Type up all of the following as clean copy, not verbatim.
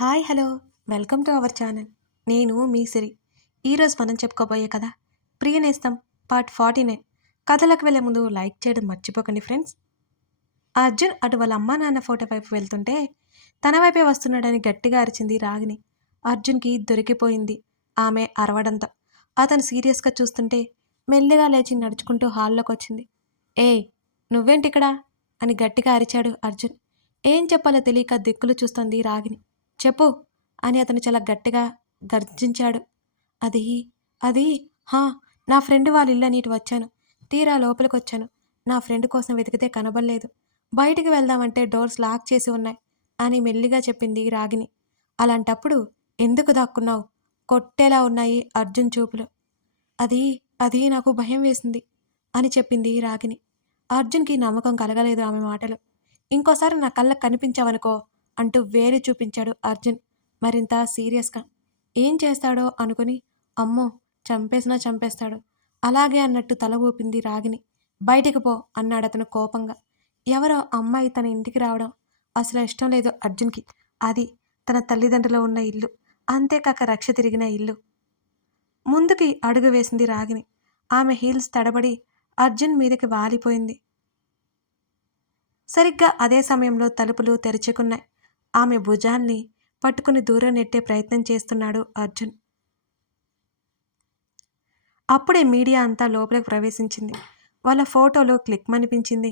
Hi hello welcome to our channel. నేను మీ సిరి. ఈరోజు మనం చెప్పుకోబోయే కథ ప్రియనేస్తం పార్ట్ 49. కథలకు వెళ్ళే ముందు లైక్ చేయడం మర్చిపోకండి ఫ్రెండ్స్. అర్జున్ అటు వాళ్ళ అమ్మా నాన్న ఫోటో వైపు వెళ్తుంటే తన వైపే వస్తున్నాడని గట్టిగా అరిచింది రాగిని. అర్జున్కి దొరికిపోయింది ఆమె అరవడంతో. అతను సీరియస్గా చూస్తుంటే మెల్లిగా లేచి నడుచుకుంటూ హాల్లోకి వచ్చింది. ఏయ్, నువ్వేంటిక్కడా అని గట్టిగా అరిచాడు అర్జున్. ఏం చెప్పాలో తెలియక దిక్కులు చూస్తోంది రాగిని. చెప్పు అని అతను చాలా గట్టిగా గర్జించాడు. అది అది హా, నా ఫ్రెండ్ వాళ్ళ ఇల్లు ఇటు వచ్చాను. తీరా లోపలికొచ్చాను. నా ఫ్రెండ్ కోసం వెతికితే కనబడలేదు. బయటికి వెళ్దామంటే డోర్స్ లాక్ చేసి ఉన్నాయి అని మెల్లిగా చెప్పింది రాగిని. అలాంటప్పుడు ఎందుకు దాక్కున్నావు? కొట్టేలా ఉన్నాయి అర్జున్ చూపులు. అది అది నాకు భయం వేసింది అని చెప్పింది రాగిని. అర్జున్కి నమ్మకం కలగలేదు ఆమె మాటలు. ఇంకోసారి నా కళ్ళకు కనిపించావనుకో అంటూ వేలు చూపించాడు అర్జున్ మరింత సీరియస్గా. ఏం చేస్తాడో అనుకుని అమ్మో, చంపేసినా చంపేస్తాడు అలాగే అన్నట్టు తల ఊపింది రాగిని. బయటికి పో అన్నాడతను కోపంగా. ఎవరో అమ్మాయి తన ఇంటికి రావడం అసలు ఇష్టం లేదు అర్జున్కి. అది తన తల్లిదండ్రులు ఉన్న ఇల్లు, అంతేకాక రక్ష తిరిగిన ఇల్లు. ముందుకి అడుగు వేసింది రాగిని. ఆమె హీల్స్ తడబడి అర్జున్ మీదకి వాలిపోయింది. సరిగ్గా అదే సమయంలో తలుపులు తెరుచుకున్నాయి. ఆమె భుజాన్ని పట్టుకుని దూరం నెట్టే ప్రయత్నం చేస్తున్నాడు అర్జున్. అప్పుడే మీడియా అంతా లోపలికి ప్రవేశించింది. వాళ్ళ ఫోటోలు క్లిక్మనిపించింది.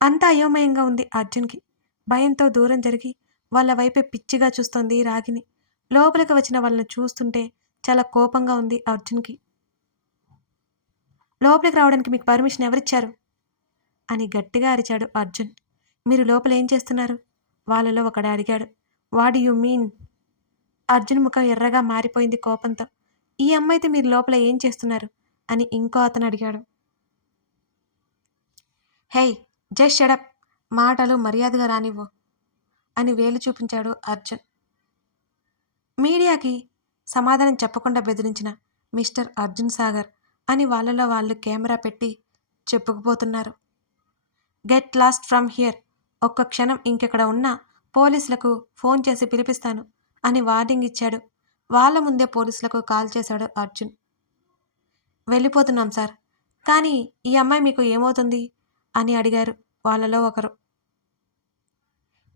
అంతా అయోమయంగా ఉంది అర్జున్కి. భయంతో దూరం జరిగి వాళ్ళ వైపే పిచ్చిగా చూస్తోంది రాగిని. లోపలికి వచ్చిన వాళ్ళని చూస్తుంటే చాలా కోపంగా ఉంది అర్జున్కి. లోపలికి రావడానికి మీకు పర్మిషన్ ఎవరిచ్చారు అని గట్టిగా అరిచాడు అర్జున్. మీరు లోపల ఏం చేస్తున్నారు? వాళ్ళలో ఒకడు అడిగాడు. What you mean? అర్జున్ ముఖం ఎర్రగా మారిపోయింది కోపంతో. ఈ అమ్మాయితో మీరు లోపల ఏం చేస్తున్నారు అని ఇంకో అతను అడిగాడు. హేయ్, జస్ట్ షడప్, మాటలు మర్యాదగా రానివ్వు అని వేలు చూపించాడు అర్జున్. మీడియాకి సమాధానం చెప్పకుండా బెదిరించిన మిస్టర్ అర్జున్ సాగర్ అని వాళ్ళలో వాళ్ళు కెమెరా పెట్టి చెప్పుకుపోతున్నారు. Get lost from here. ఒక్క క్షణం ఇంకెక్కడ ఉన్నా పోలీసులకు ఫోన్ చేసి పిలిపిస్తాను అని వార్నింగ్ ఇచ్చాడు. వాళ్ళ ముందే పోలీసులకు కాల్ చేశాడు అర్జున్. వెళ్ళిపోతున్నాం సార్, కానీ ఈ అమ్మాయి మీకు ఏమవుతుంది అని అడిగారు వాళ్ళలో ఒకరు.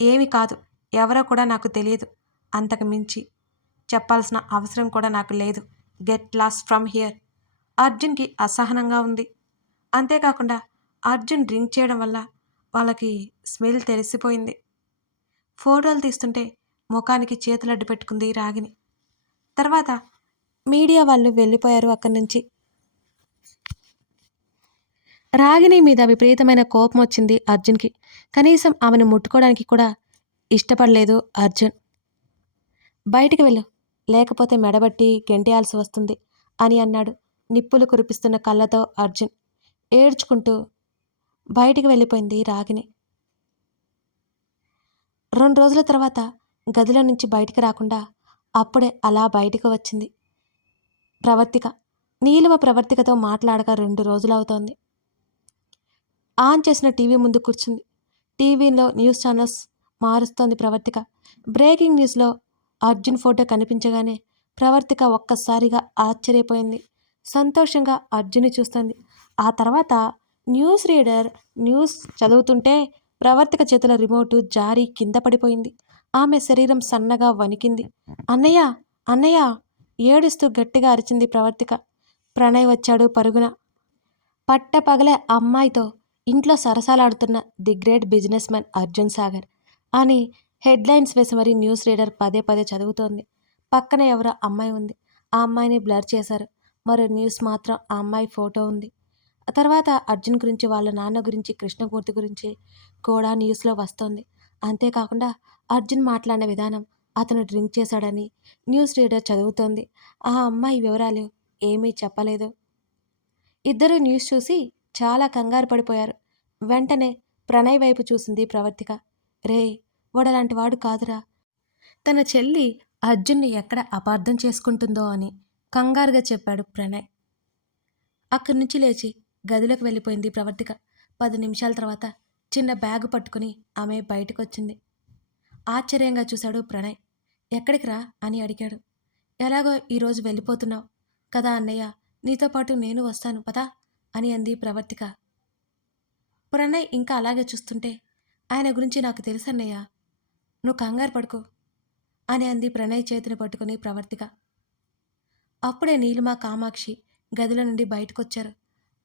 ఏమి కాదు, ఎవరో కూడా నాకు తెలియదు. అంతకు మించి చెప్పాల్సిన అవసరం కూడా నాకు లేదు. Get lost from here. అర్జున్కి అసహనంగా ఉంది. అంతేకాకుండా అర్జున్ డ్రింక్ చేయడం వల్ల వాళ్ళకి స్మెల్ తెలిసిపోయింది. ఫోటోలు తీస్తుంటే ముఖానికి చేతులు అడ్డు పెట్టుకుంది రాగిని. తర్వాత మీడియా వాళ్ళు వెళ్ళిపోయారు అక్కడి నుంచి. రాగిని మీద విపరీతమైన కోపం వచ్చింది అర్జున్కి. కనీసం ఆమెను ముట్టుకోవడానికి కూడా ఇష్టపడలేదు అర్జున్. బయటికి వెళ్ళు, లేకపోతే మెడబట్టి గెంటేయాల్సి వస్తుంది అని అన్నాడు నిప్పులు కురిపిస్తున్న కళ్ళతో అర్జున్. ఏడ్చుకుంటూ బయటికి వెళ్ళిపోయింది రాగిని. 2 రోజుల తర్వాత గదిలో నుంచి బయటికి రాకుండా అప్పుడే అలా బయటికి వచ్చింది ప్రవర్తిక. నీలిమ ప్రవర్తికతో మాట్లాడక 2 రోజులవుతోంది. ఆన్ చేసిన టీవీ ముందు కూర్చుంది. టీవీలో న్యూస్ ఛానల్స్ మారుస్తోంది ప్రవర్తిక. బ్రేకింగ్ న్యూస్లో అర్జున్ ఫోటో కనిపించగానే ప్రవర్తిక ఒక్కసారిగా ఆశ్చర్యపోయింది. సంతోషంగా అర్జున్ని చూస్తుంది. ఆ తర్వాత న్యూస్ రీడర్ న్యూస్ చదువుతుంటే ప్రవర్తిక చేతుల రిమోటు జారి కింద పడిపోయింది. ఆమె శరీరం సన్నగా వణికింది. అన్నయ్య, అన్నయ్య ఏడుస్తూ గట్టిగా అరిచింది ప్రవర్తిక. ప్రణయ్ వచ్చాడు పరుగున. పట్టపగలే అమ్మాయితో ఇంట్లో సరసాలాడుతున్న the great businessman Arjun Sagar అని హెడ్లైన్స్ వేసి మరీ న్యూస్ రీడర్ పదే పదే చదువుతోంది. పక్కన ఎవరో అమ్మాయి ఉంది. ఆ అమ్మాయిని బ్లర్ చేశారు. మరో న్యూస్ మాత్రం ఆ అమ్మాయి ఫోటో ఉంది. ఆ తర్వాత అర్జున్ గురించి, వాళ్ళ నాన్న గురించి, కృష్ణమూర్తి గురించి కూడా న్యూస్లో వస్తోంది. అంతేకాకుండా అర్జున్ మాట్లాడిన విధానం, అతను డ్రింక్ చేశాడని న్యూస్ రీడర్ చదువుతోంది. ఆ అమ్మాయి వివరాలు ఏమీ చెప్పలేదు. ఇద్దరూ న్యూస్ చూసి చాలా కంగారు పడిపోయారు. వెంటనే ప్రణయ్ వైపు చూసింది ప్రవర్తిక. రే, వాడలాంటి వాడు కాదురా. తన చెల్లి అర్జున్ని ఎక్కడ అపార్థం చేసుకుంటుందో అని కంగారుగా చెప్పాడు ప్రణయ్. అక్కడి నుంచి లేచి గదిలోకి వెళ్ళిపోయింది ప్రవర్తిక. 10 నిమిషాల తర్వాత చిన్న బ్యాగు పట్టుకుని ఆమె బయటకొచ్చింది. ఆశ్చర్యంగా చూశాడు ప్రణయ్. ఎక్కడికి రా అని అడిగాడు. ఎలాగో ఈరోజు వెళ్ళిపోతున్నావు కదా అన్నయ్య, నీతో పాటు నేను వస్తాను పదా అని అంది ప్రవర్తిక. ప్రణయ్ ఇంకా అలాగే చూస్తుంటే, ఆయన గురించి నాకు తెలుసన్నయ్య, నువ్వు కంగారు పడుకో అని అంది ప్రణయ్ చేతిని పట్టుకుని ప్రవర్తిక. అప్పుడే నీలిమ, కామాక్షి గదిలో నుండి బయటకొచ్చారు.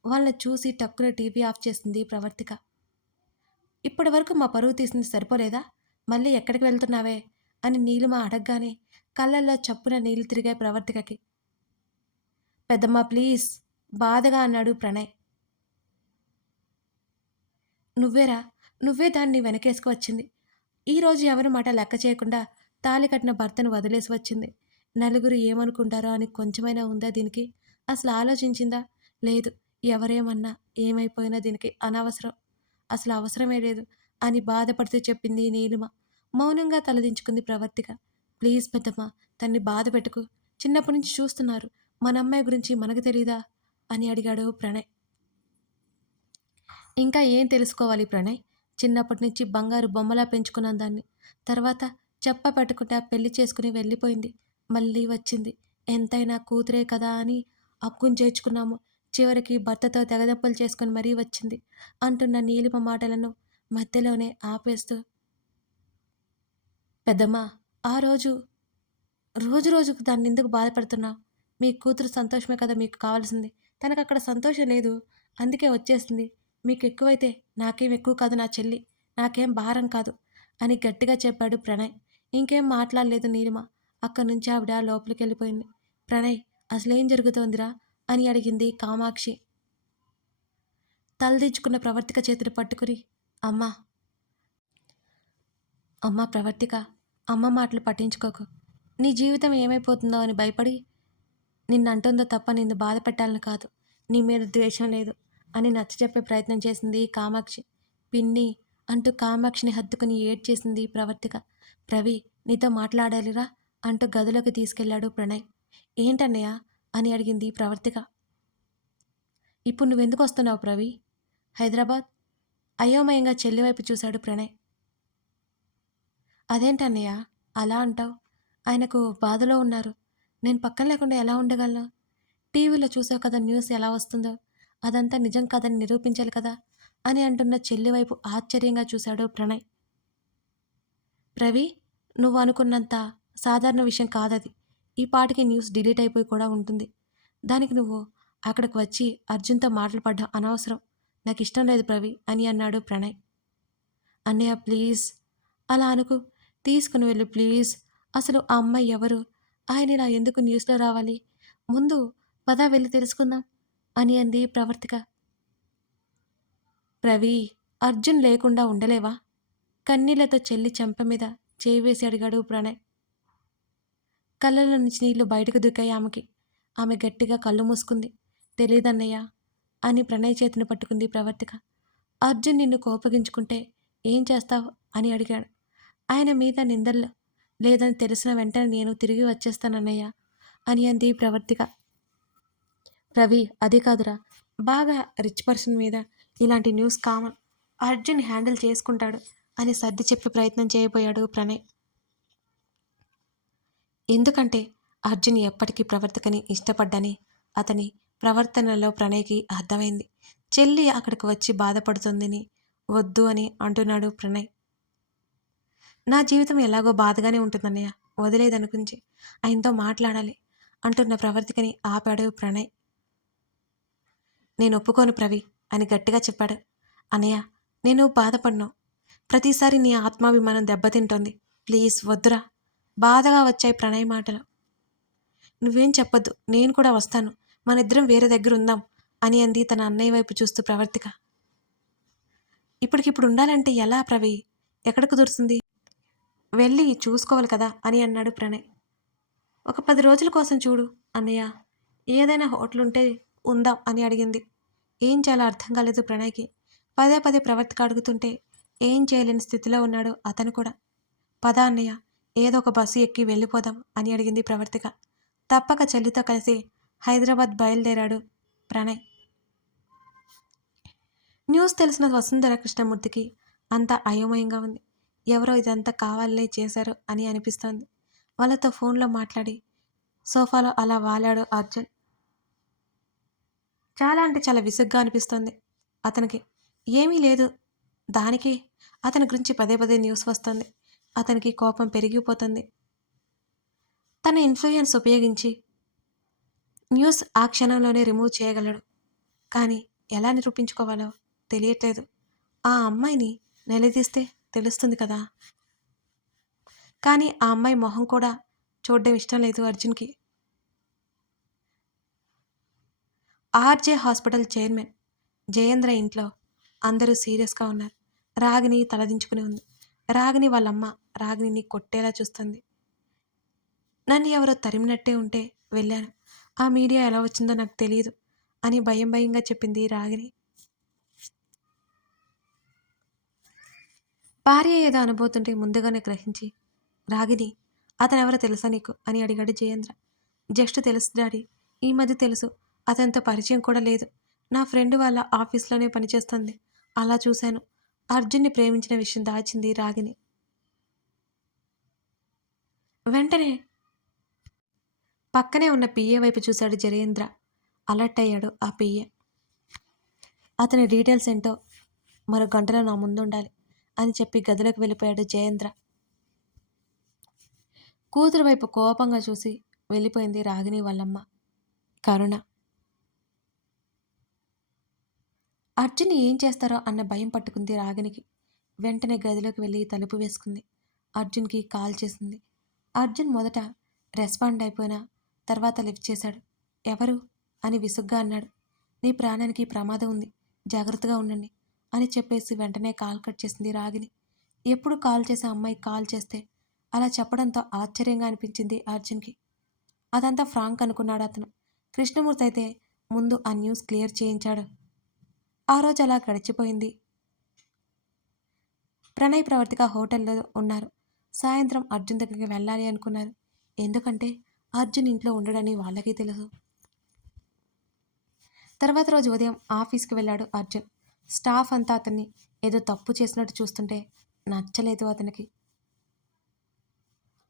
వాళ్ళని చూసి టక్కున టీవీ ఆఫ్ చేసింది ప్రవర్తిక. ఇప్పటి వరకు మా పరువు తీసింది సరిపోలేదా, మళ్ళీ ఎక్కడికి వెళ్తున్నావే అని నీలిమ అడగగానే కళ్ళల్లో చప్పున నీళ్లు తిరిగాయి ప్రవర్తికకి. పెద్దమ్మ ప్లీజ్ బాధగా అన్నాడు ప్రణయ్. నువ్వేరా, నువ్వే దాన్ని వెనకేసుకు వచ్చింది. ఈరోజు ఎవరి మాట లెక్క చేయకుండా తాళి కట్టిన భర్తను వదిలేసి వచ్చింది. నలుగురు ఏమనుకుంటారో అని కొంచెమైనా ఉందా దీనికి? అసలు ఆలోచించిందా? లేదు. ఎవరేమన్నా ఏమైపోయినా దీనికి అనవసరం, అసలు అవసరమే లేదు అని బాధపడుతూ చెప్పింది నీలిమ. మౌనంగా తలదించుకుంది ప్రవర్తిక. ప్లీజ్ పెద్దమ్మ, తన్ని బాధ పెట్టుకు. చిన్నప్పటి నుంచి చూస్తున్నారు, మన అమ్మాయి గురించి మనకు తెలీదా అని అడిగాడు ప్రణయ్. ఇంకా ఏం తెలుసుకోవాలి ప్రణయ్? చిన్నప్పటి నుంచి బంగారు బొమ్మలా పెంచుకున్నాను దాన్ని. తర్వాత చెప్ప పెట్టకుండా పెళ్లి చేసుకుని వెళ్ళిపోయింది. మళ్ళీ వచ్చింది. ఎంతైనా కూతురే కదా అని హక్కును చేర్చుకున్నాము. చివరికి భర్తతో తెగదెంపులు చేసుకుని మరీ వచ్చింది అంటున్న నీలిమ మాటలను మధ్యలోనే ఆపేస్తూ, పెద్దమ్మ, ఆ రోజు రోజు రోజుకు దాన్ని ఎందుకు బాధపడుతున్నావు? మీ కూతురు సంతోషమే కదా మీకు కావాల్సింది. తనకు అక్కడ సంతోషం లేదు, అందుకే వచ్చేసింది. మీకు ఎక్కువైతే నాకేం ఎక్కువ కాదు నా చెల్లి, నాకేం భారం కాదు అని గట్టిగా చెప్పాడు ప్రణయ్. ఇంకేం మాట్లాడలేదు నీలిమ. అక్కడి నుంచి ఆవిడ లోపలికి వెళ్ళిపోయింది. ప్రణయ్, అసలేం జరుగుతోందిరా అని అడిగింది కామాక్షి. తలదించుకున్న ప్రవర్తిక చేతిని పట్టుకుని, అమ్మా అమ్మా ప్రవర్తిక, అమ్మ మాటలు పట్టించుకోకు. నీ జీవితం ఏమైపోతుందో అని భయపడి నిన్నంటుందో తప్ప నిన్ను బాధ పెట్టాలని కాదు. నీ మీద ద్వేషం లేదు అని నచ్చజెప్పే ప్రయత్నం చేసింది కామాక్షి. పిన్ని అంటూ కామాక్షిని హత్తుకుని ఏడ్చేసింది ప్రవర్తిక. ప్రవి, నీతో మాట్లాడాలిరా అంటూ గదిలోకి తీసుకెళ్లాడు ప్రణయ్. ఏంటన్నయ్య అని అడిగింది ప్రవర్తిక. ఇప్పుడు నువ్వెందుకు వస్తున్నావు ప్రవి? హైదరాబాద్ అయోమయంగా చెల్లివైపు చూశాడు ప్రణయ్. అదేంటన్నయ్య అలా అంటావు? ఆయనకు బాధలో ఉన్నారు, నేను పక్కన లేకుండా ఎలా ఉండగలను? టీవీలో చూసావు కదా న్యూస్ ఎలా వస్తుందో, అదంతా నిజం కాదని నిరూపించాలి కదా అని అంటున్న చెల్లి వైపు ఆశ్చర్యంగా చూశాడు ప్రణయ్. రవి, నువ్వు అనుకున్నంత సాధారణ విషయం కాదది. ఈ పాటికి న్యూస్ డిలీట్ అయిపోయి కూడా ఉంటుంది. దానికి నువ్వు అక్కడికి వచ్చి అర్జున్తో మాటలు పడ్డం అనవసరం. నాకు ఇష్టం లేదు ప్రవి అని అన్నాడు ప్రణయ్. అన్నయ్య ప్లీజ్ అలా అనుకు, తీసుకుని వెళ్ళు ప్లీజ్. అసలు ఆ అమ్మాయి ఎవరు? ఆయన ఇలా ఎందుకు న్యూస్లో రావాలి? ముందు పద వెళ్ళి తెలుసుకుందాం అని అంది ప్రవర్తిక. రవి, అర్జున్ లేకుండా ఉండలేవా? కన్నీళ్లతో చెల్లి చెంప మీద చేయి వేసి అడిగాడు ప్రణయ్. కళ్ళలో నుంచి నీళ్లు బయటకు దూకాయి ఆమెకి. ఆమె గట్టిగా కళ్ళు మూసుకుంది. తెలీదన్నయ్య అని ప్రణయ్ చేతిని పట్టుకుంది ప్రవర్తిక. అర్జున్ నిన్ను కోపగించుకుంటే ఏం చేస్తావు అని అడిగాడు. ఆయన మీద నిందల్లో లేదని తెలిసిన వెంటనే నేను తిరిగి వచ్చేస్తానన్నయ్య అని అంది ప్రవర్తిక. రవి, అది కాదురా, బాగా రిచ్ పర్సన్ మీద ఇలాంటి న్యూస్ కామన్, అర్జున్ హ్యాండిల్ చేసుకుంటాడు అని సర్ది చెప్పే ప్రయత్నం చేయబోయాడు ప్రణయ్. ఎందుకంటే అర్జున్ ఎప్పటికీ ప్రవర్తికని ఇష్టపడ్డని అతని ప్రవర్తనలో ప్రణయ్కి అర్థమైంది. చెల్లి అక్కడికి వచ్చి బాధపడుతుందని వద్దు అని అంటున్నాడు ప్రణయ్. నా జీవితం ఎలాగో బాధగానే ఉంటుందన్నయ్య, వదిలేదని గురించి ఆయనతో మాట్లాడాలి అంటున్న ప్రవర్తికని ఆపాడు ప్రణయ్. నేను ఒప్పుకోను ప్రవి అని గట్టిగా చెప్పాడు. అన్నయ్య, నేను బాధపడ్ను, ప్రతిసారి నీ ఆత్మాభిమానం దెబ్బతింటోంది, ప్లీజ్ వద్దురా. బాధగా వచ్చాయి ప్రణయ్ మాటలు. నువ్వేం చెప్పొద్దు, నేను కూడా వస్తాను, మన ఇద్దరం వేరే దగ్గర ఉందాం అని అంది తన అన్నయ్య వైపు చూస్తూ ప్రవర్తిక. ఇప్పటికిప్పుడు ఉండాలంటే ఎలా ప్రవి? ఎక్కడ కుదురుతుంది? వెళ్ళి చూసుకోవాలి కదా అని అన్నాడు ప్రణయ్. ఒక 10 రోజుల కోసం చూడు అన్నయ్య, ఏదైనా హోటల్ ఉంటే ఉందాం అని అడిగింది. ఏం చేయాలో అర్థం కాలేదు ప్రణయ్కి. పదే పదే ప్రవర్తిక అడుగుతుంటే ఏం చేయలేని స్థితిలో ఉన్నాడు అతను కూడా. పద అన్నయ్య, ఏదో ఒక బస్సు ఎక్కి వెళ్ళిపోదాం అని అడిగింది ప్రవర్తిక. తప్పక చెల్లితో కలిసి హైదరాబాద్ బయలుదేరాడు ప్రణయ్. న్యూస్ తెలిసిన వసుంధర కృష్ణమూర్తికి అంతా అయోమయంగా ఉంది. ఎవరో ఇదంతా కావాలనే చేశారు అని అనిపిస్తోంది. వాళ్ళతో ఫోన్లో మాట్లాడి సోఫాలో అలా వాలాడు అర్జున్. చాలా అంటే చాలా విసుగ్గా అనిపిస్తోంది అతనికి. ఏమీ లేదు. దానికి అతని గురించి పదే పదే న్యూస్ వస్తుంది. అతనికి కోపం పెరిగిపోతుంది. తన ఇన్‌ఫ్లూయెన్స్ ఉపయోగించి న్యూస్ ఆ క్షణంలోనే రిమూవ్ చేయగలడు. కానీ ఎలా నిరూపించుకోవాలో తెలియట్లేదు. ఆ అమ్మాయిని నిలదీస్తే తెలుస్తుంది కదా! కానీ ఆ అమ్మాయి మొహం కూడా చూడడం ఇష్టం లేదు అర్జున్‌కి. ఆర్‌జే హాస్పిటల్ చైర్మన్ జయేంద్ర ఇంట్లో అందరూ సీరియస్‌గా ఉన్నారు. రాగిని తలదించుకుని ఉంది. రాగిని వాళ్ళమ్మ రాగినిని కొట్టేలా చూస్తుంది. నన్ను ఎవరో తరిమినట్టే ఉంటే వెళ్ళాను. ఆ మీడియా ఎలా వచ్చిందో నాకు తెలీదు అని భయం భయంగా చెప్పింది రాగిని. భార్య ఏదో అనబోతుంటే ముందుగానే గ్రహించి, రాగిని అతనెవరో తెలుసా నీకు అని అడిగాడు జయేంద్ర. జస్ట్ తెలుసు డాడీ. ఈ మధ్య తెలుసు. అతనితో పరిచయం కూడా లేదు. నా ఫ్రెండ్ వాళ్ళ ఆఫీస్‌లోనే పనిచేస్తుంది. అలా చూశాను. అర్జున్‌ని ప్రేమించిన విషయం దాచింది రాగిని. వెంటనే పక్కనే ఉన్న పిఏ వైపు చూశాడు జయేంద్ర. అలర్ట్ అయ్యాడు ఆ పిఏ. అతని డీటెయిల్స్ ఏంటో మరో గంటలో నా ముందుండాలి అని చెప్పి గదిలోకి వెళ్ళిపోయాడు జయేంద్ర. కూతురు వైపు కోపంగా చూసి వెళ్ళిపోయింది రాగిని వాళ్ళమ్మ కరుణ. అర్జున్ ఏం చేస్తారో అన్న భయం పట్టుకుంది రాగినికి. వెంటనే గదిలోకి వెళ్ళి తలుపు వేసుకుంది. అర్జున్కి కాల్ చేసింది. అర్జున్ మొదట రెస్పాండ్ అయిపోయినా తర్వాత లిఫ్ట్ చేశాడు. ఎవరు అని విసుగ్గా అన్నాడు. నీ ప్రాణానికి ప్రమాదం ఉంది, జాగ్రత్తగా ఉండండి అని చెప్పేసి వెంటనే కాల్ కట్ చేసింది రాగిని. ఎప్పుడు కాల్ చేసే అమ్మాయి కాల్ చేస్తే అలా చెప్పడంతో ఆశ్చర్యంగా అనిపించింది అర్జున్కి. అదంతా ఫ్రాంక్ అనుకున్నాడు అతను. కృష్ణమూర్తి అయితే ముందు ఆ న్యూస్ క్లియర్ చేయించాడు. ఆ రోజు అలా గడిచిపోయింది. ప్రణయ్ ప్రవర్తిక హోటల్లో ఉన్నారు. సాయంత్రం అర్జున్ దగ్గరికి వెళ్ళాలి అనుకున్నారు. ఎందుకంటే అర్జున్ ఇంట్లో ఉండడని వాళ్ళకి తెలుసు. తర్వాత రోజు ఉదయం ఆఫీస్కి వెళ్ళాడు అర్జున్. స్టాఫ్ అంతా అతన్ని ఏదో తప్పు చేసినట్టు చూస్తుంటే నచ్చలేదు అతనికి.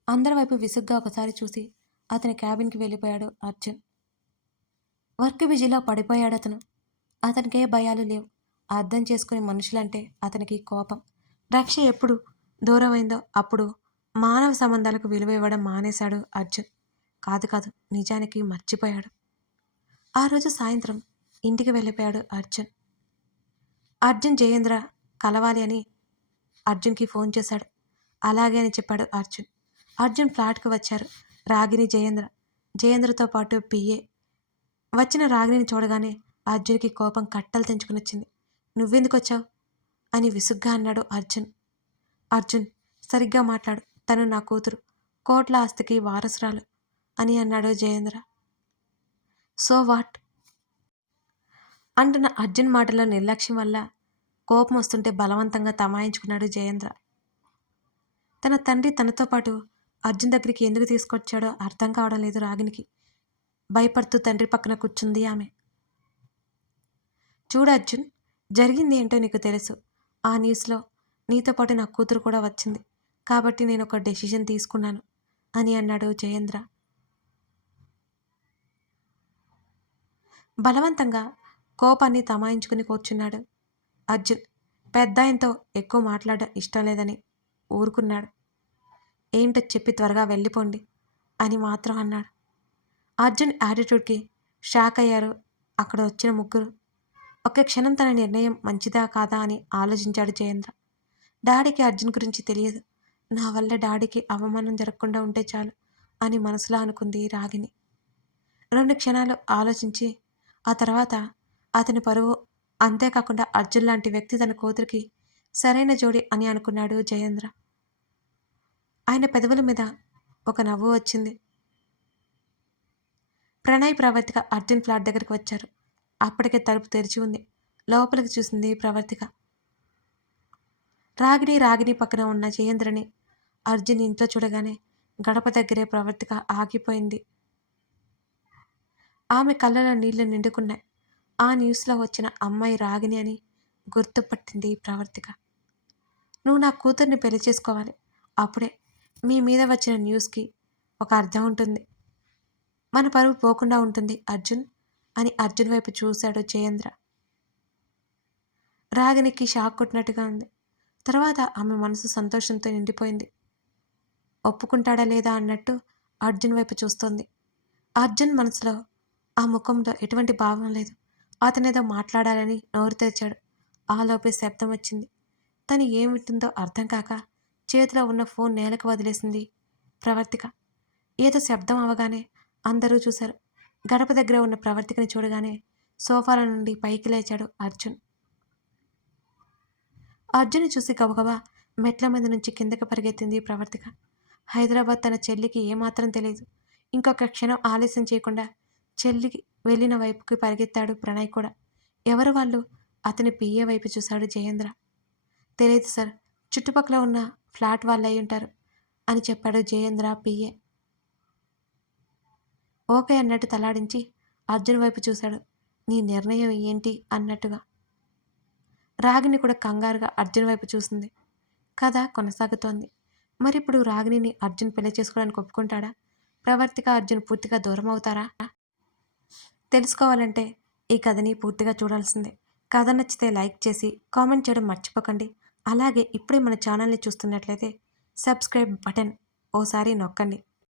అందరి వైపు విసుగ్గా ఒకసారి చూసి అతని క్యాబిన్కి వెళ్ళిపోయాడు అర్జున్. వర్క్ బిజీలో పడిపోయాడు అతను. అతనికే భయాలు లేవు. అర్థం చేసుకునే మనుషులంటే అతనికి కోపం. రక్ష ఎప్పుడు దూరమైందో అప్పుడు మానవ సంబంధాలకు విలువ ఇవ్వడం మానేశాడు అర్జున్. కాదు కాదు, నిజానికి మర్చిపోయాడు. ఆ రోజు సాయంత్రం ఇంటికి వెళ్ళిపోయాడు అర్జున్. అర్జున్ జయేంద్ర కలవాలి అని అర్జున్కి ఫోన్ చేశాడు. అలాగే అని చెప్పాడు అర్జున్. అర్జున్ ఫ్లాట్కి వచ్చారు రాగిని, జయేంద్ర. జయేంద్రతో పాటు పిఏ. వచ్చిన రాగిని చూడగానే అర్జున్కి కోపం కట్టలు తెంచుకుని వచ్చింది. నువ్వెందుకు వచ్చావు అని విసుగ్గా అన్నాడు అర్జున్. అర్జున్, సరిగ్గా మాట్లాడు. తను నా కూతురు, కోట్ల ఆస్తికి వారసురాలు అని అన్నాడు జయేంద్ర. సో వాట్ అంటున్న అర్జున్ మాటలో నిర్లక్ష్యం వల్ల కోపం వస్తుంటే బలవంతంగా తమాయించుకున్నాడు జయేంద్ర. తన తండ్రి తనతో పాటు అర్జున్ దగ్గరికి ఎందుకు తీసుకొచ్చాడో అర్థం కావడం లేదు రాగినికి. భయపడుతూ తండ్రి పక్కన కూర్చుంది ఆమె. చూడు అర్జున్, జరిగింది ఏంటో నీకు తెలుసు. ఆ న్యూస్లో నీతో పాటు నా కూతురు కూడా వచ్చింది. కాబట్టి నేను ఒక డెసిషన్ తీసుకున్నాను అని అన్నాడు జయేంద్ర. బలవంతంగా కోపాన్ని తమాయించుకుని కూర్చున్నాడు అర్జున్. పెద్దాయనతో ఎక్కువ మాట్లాడడం ఇష్టం లేదని ఊరుకున్నాడు. ఏంటో చెప్పి త్వరగా వెళ్ళిపోండి అని మాత్రం అన్నాడు. అర్జున్ యాటిట్యూడ్కి షాక్ అయ్యారు అక్కడ వచ్చిన ముగ్గురు. ఒక్క క్షణం తన నిర్ణయం మంచిదా కాదా అని ఆలోచించాడు జయేంద్ర. డాడీకి అర్జున్ గురించి తెలియదు. నా వల్ల డాడీకి అవమానం జరగకుండా ఉంటే చాలు అని మనసులో అనుకుంది రాగిని. 2 క్షణాలు ఆలోచించి ఆ తర్వాత అతని పరువు, అంతేకాకుండా అర్జున్ లాంటి వ్యక్తి తన కూతురికి సరైన జోడి అని అనుకున్నాడు జయేంద్ర. ఆయన పెదవుల మీద ఒక నవ్వు వచ్చింది. ప్రణయ్, ప్రవర్తిక అర్జున్ ఫ్లాట్ దగ్గరికి వచ్చారు. అప్పటికే తలుపు తెరిచి ఉంది. లోపలికి చూసింది ప్రవర్తిక. రాగిని పక్కన ఉన్న జయేంద్రని అర్జున్ ఇంట్లో చూడగానే గడప దగ్గరే ప్రవర్తిక ఆగిపోయింది. ఆమె కళ్ళలో నీళ్లు నిండుకున్నాయి. ఆ న్యూస్లో వచ్చిన అమ్మాయి రాగిని అని గుర్తుపట్టింది ప్రవర్తిక. నువ్వు నా కూతుర్ని పెళ్లి చేసుకోవాలి. అప్పుడే మీ మీద వచ్చిన న్యూస్‌కి ఒక అర్థం ఉంటుంది. మన పరువు పోకుండా ఉంటుంది అర్జున్ అని అర్జున్ వైపు చూశాడు జయేంద్ర. రాగినికి షాక్ కొట్టినట్టుగా ఉంది. తర్వాత ఆమె మనసు సంతోషంతో నిండిపోయింది. ఒప్పుకుంటాడా లేదా అన్నట్టు అర్జున్ వైపు చూస్తోంది. అర్జున్ మనసులో ఆ ముఖంలో ఎటువంటి భావం లేదు. అతనేదో మాట్లాడాలని నోరు తెరిచాడు. ఆలోపే శబ్దం వచ్చింది. తను ఏం వింటుందో అర్థం కాక చేతిలో ఉన్న ఫోన్ నేలకు వదిలేసింది ప్రవర్తిక. ఏదో శబ్దం అవగానే అందరూ చూశారు. గడప దగ్గర ఉన్న ప్రవర్తికని చూడగానే సోఫాల నుండి పైకి లేచాడు అర్జున్. అర్జున్ చూసి గబగబా మెట్ల మీద నుంచి కిందకి పరిగెత్తింది ప్రవర్తిక. హైదరాబాద్ తన చెల్లికి ఏమాత్రం తెలియదు. ఇంకొక క్షణం ఆలస్యం చేయకుండా చెల్లికి వెళ్ళిన వైపుకి పరిగెత్తాడు ప్రణయ్ కూడా. ఎవరు వాళ్ళు? అతని పిఏ వైపు చూశాడు జయేంద్ర. తెలియదు సార్, చుట్టుపక్కల ఉన్న ఫ్లాట్ వాళ్ళు అయి ఉంటారు అని చెప్పాడు జయేంద్ర పిఏ. ఓకే అన్నట్టు తలాడించి అర్జున్ వైపు చూశాడు. నీ నిర్ణయం ఏంటి అన్నట్టుగా. రాగిని కూడా కంగారుగా అర్జున్ వైపు చూసింది. కథ కొనసాగుతోంది. మరిప్పుడు రాగిణిని అర్జున్ పెళ్లి చేసుకోవడానికి ఒప్పుకుంటాడా? ప్రవర్తిక అర్జున్ పూర్తిగా దూరం అవుతారా? తెలుసుకోవాలంటే ఈ కథని పూర్తిగా చూడాల్సిందే. కథ నచ్చితే లైక్ చేసి కామెంట్ చేయడం మర్చిపోకండి. అలాగే ఇప్పుడే మన ఛానల్ని చూస్తున్నట్లయితే సబ్స్క్రైబ్ బటన్ ఓసారి నొక్కండి.